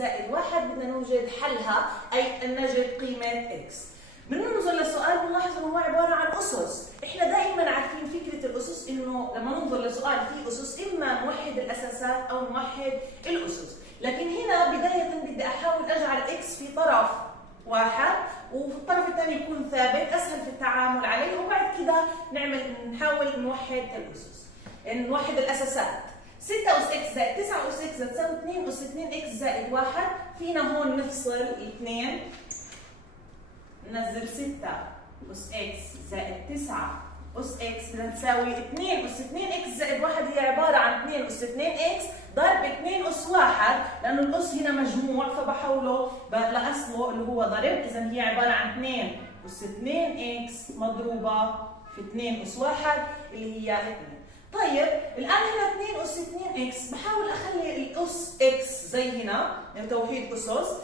زائد 1 بدنا نوجد حلها، أي أن نجد قيمة x. بننظر للسؤال بنلاحظ انه هو عباره عن اسس، احنا دائما عارفين فكره الاسس انه لما ننظر لسؤال فيه اسس اما نوحد الاساسات او نوحد الاسس، لكن هنا بدايه بدي احاول اجعل اكس في طرف واحد وفي الطرف الثاني يكون ثابت اسهل في التعامل عليه، وبعد كده نحاول نوحد الاسس، نوحد الاساسات. 6 أس إكس زائد 9 أس إكس تساوي 2 أس 2 إكس زائد 1، فينا هون نفصل الاثنين، ننزل 6 أس إكس زائد 9 أس إكس بدها تساوي 2 أس 2 إكس زائد 1، هي عبارة عن 2 أس 2 إكس ضرب 2 أس 1، لأنه الأس هنا مجموع فبحوله لأصله اللي هو ضرب، إذا هي عبارة عن 2 أس 2 إكس مضروبة في 2 أس 1 اللي هي 2. طيب الآن هنا 2 أس 2 إكس، بحاول أخلي الأس إكس زي هنا توحيد أسس،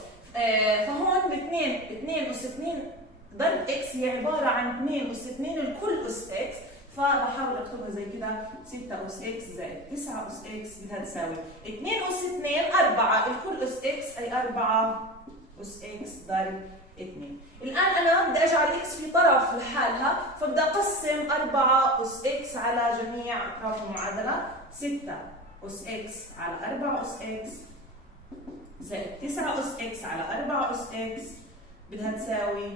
فهون ب 2 أس 2 ضرب إكس هي عبارة عن 2 أس 2 الكل أس إكس، فبحاول أكتبها زي كده 6 أس إكس زائد 9 أس إكس بدها تساوي 2 أس 2 4 الكل أس إكس، أي 4 أس إكس ضرب 2. الآن أنا بدي أجعل إكس في طرف لحالها، فبدي أقسم 4 أس إكس على جميع أطراف المعادلة، 6 أس إكس على 4 أس إكس زائد 9 أس إكس على 4 أس إكس بدها تساوي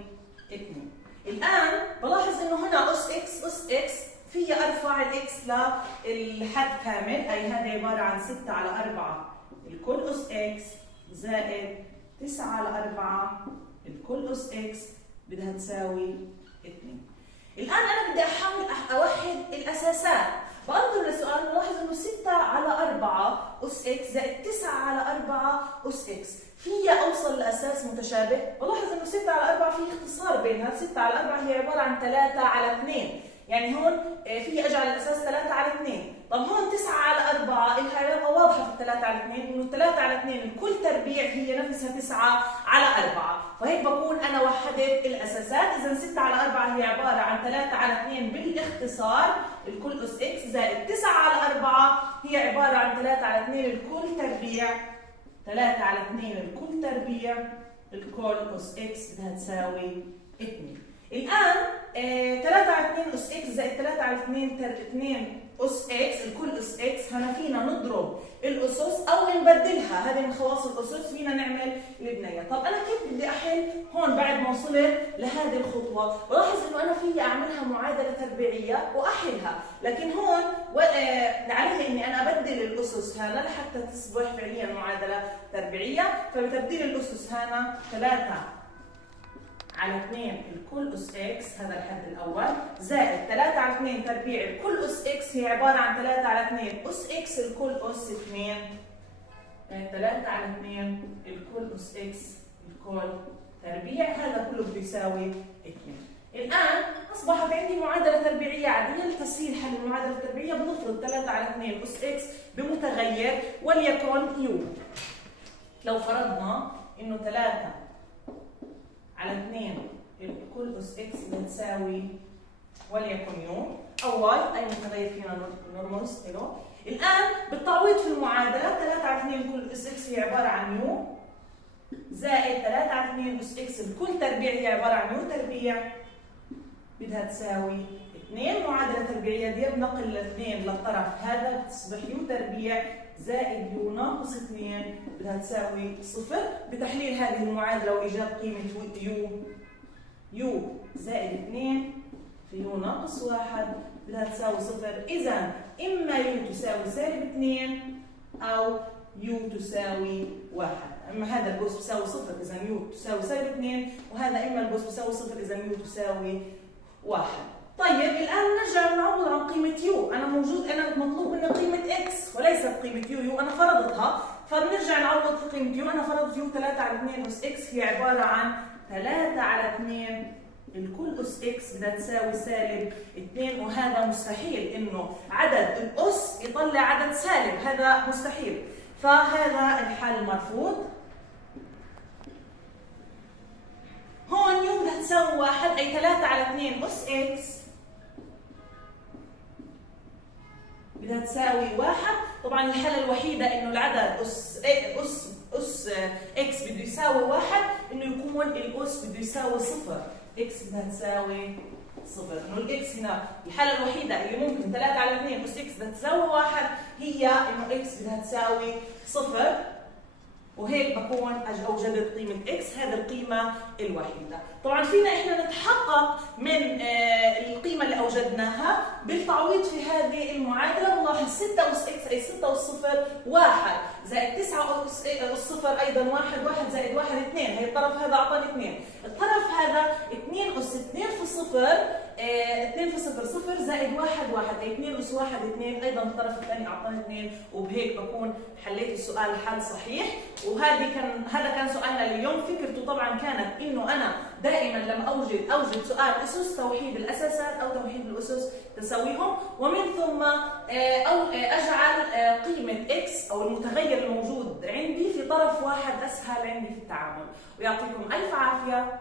2. الآن بلاحظ إنه هنا أس إكس فيها أرفع الإكس للحد كامل، أي هذا عبارة عن 6 على 4 الكل أس إكس زائد 9 على 4 الكل أس إكس بدها تساوي 2. الآن أنا بدي أحاول أوحد الأساسات، بنظر للسؤال بلاحظ إنه 6 على 4 أس إكس زائد 9 على 4 أس إكس، فيها أوصل لأساس متشابه، بلاحظ إنه 6 على 4 في اختصار بينها، 6 على 4 هي عبارة عن 3 على 2، يعني هون في اجعل الاساس 3 على 2. طب هون 9 على 4 لها علاقه واضحه في 3 على 2، انه 3 على 2 الكل تربيع هي نفسها 9 على 4، فهيك بكون انا وحدت الاساسات. اذا 6 على 4 هي عباره عن 3 على 2 بالاختصار الكل اس اكس، زائد 9 على 4 هي عباره عن 3 على 2 الكل تربيع، 3 على 2 الكل تربيع الكل اس اكس بدها تساوي 2. الآن 3 على 2 أس إكس زائد 3 على 2 أس إكس الكل أس إكس، هنا فينا نضرب الأسس أو نبدلها، هذه من خواص الأسس، فينا نعمل البنية. طب أنا كيف بدي أحل هون بعد ما وصلت لهذه الخطوة؟ بلاحظ إنه أنا فيي أعملها معادلة تربيعية وأحلها، لكن هون علي إني أنا أبدل الأسس هنا لحتى تصبح فعليا معادلة تربيعية، فبتبديل الأسس هنا 3 على 2 الكل أس إكس، هذا الحد الأول، زائد 3 على 2 تربيع الكل أس إكس هي عبارة عن 3 على 2 أس إكس الكل أس 2، 3 على 2 الكل أس إكس الكل تربيع، هذا كله بيساوي 2. الآن أصبحت عندي معادلة تربيعية عادية. لتسهيل حل المعادلة التربيعية بنفرض 3 على 2 أس إكس بمتغير وليكن يو. لو فرضنا إنه 3 على 2 الكل أس إكس بتساوي وليكن يو أو واي، أي متغير فينا نرمز له. الآن بالتعويض في المعادلة 3 على 2 الكل أس إكس هي عبارة عن يو، زائد 3 على 2 أس إكس الكل تربيع هي عبارة عن يو تربيع بدها تساوي 2. معادلة تربيعية دي بنقل الاثنين للطرف هذا بتصبح يو تربيع زائد يو ناقص 2 بدها تساوي 0. بتحليل هذه المعادلة وإيجاد قيمة يو زائد 2 في يو ناقص 1 بدها تساوي 0. إذا إما يو تساوي سالب 2 أو يو تساوي 1. أما هذا البوس بيساوي 0 إذا يو تساوي سالب 2، وهذا إما البوس بيساوي 0 إذا يو تساوي 1. طيب الآن نرجع نعوض عن قيمة يو، أنا مطلوب مني قيمة إكس وليست قيمة يو أنا فرضتها، فبنرجع نعوض في قيمة يو. أنا فرضت يو 3 على 2 أس إكس هي عبارة عن 3 على 2 الكل أس إكس بدها تساوي سالب 2، وهذا مستحيل إنه عدد الأس يطلع عدد سالب، هذا مستحيل، فهذا الحل مرفوض. هون يو بدها تساوي 1 أي 3 على 2 أس إكس بدها تساوي 1. طبعا الحالة الوحيدة إنه العدد اس اكس بده يساوي 1 انه يكون الاس بده يساوي 0. اكس بدها تساوي 0، انه الاكس هنا الحاله الوحيده اللي ممكن 3 على 2 اس اكس بدها تساوي 1 هي انه اكس بدها تساوي 0، وهيك بكون اوجدت قيمه اكس، هذه القيمه الوحيده. طبعا فينا احنا نتحقق من القيمه اللي اوجدناها بالتعويض في هذه المعادله. بنلاحظ 6 اس اكس اي 6 اس 0 1 زائد 9 اس 0 ايضا 1 1 زائد 1 2، هي الطرف هذا اعطاني 2، الطرف هذا 2 اس 2 في 0 2 في 0 0 زائد 1 1 اي 2 اس 1 2، ايضا الطرف الثاني اعطاني 2، وبهيك بكون حليت السؤال حل صحيح. هذا كان سؤالنا اليوم. فكرته طبعا كانت انه انا دائما لما اوجد سؤال اسس توحيد الاساسات او توحيد الاسس تساويهم، ومن ثم اجعل قيمه اكس او المتغير الموجود عندي في طرف واحد اسهل عندي في التعامل. ويعطيكم الف عافيه.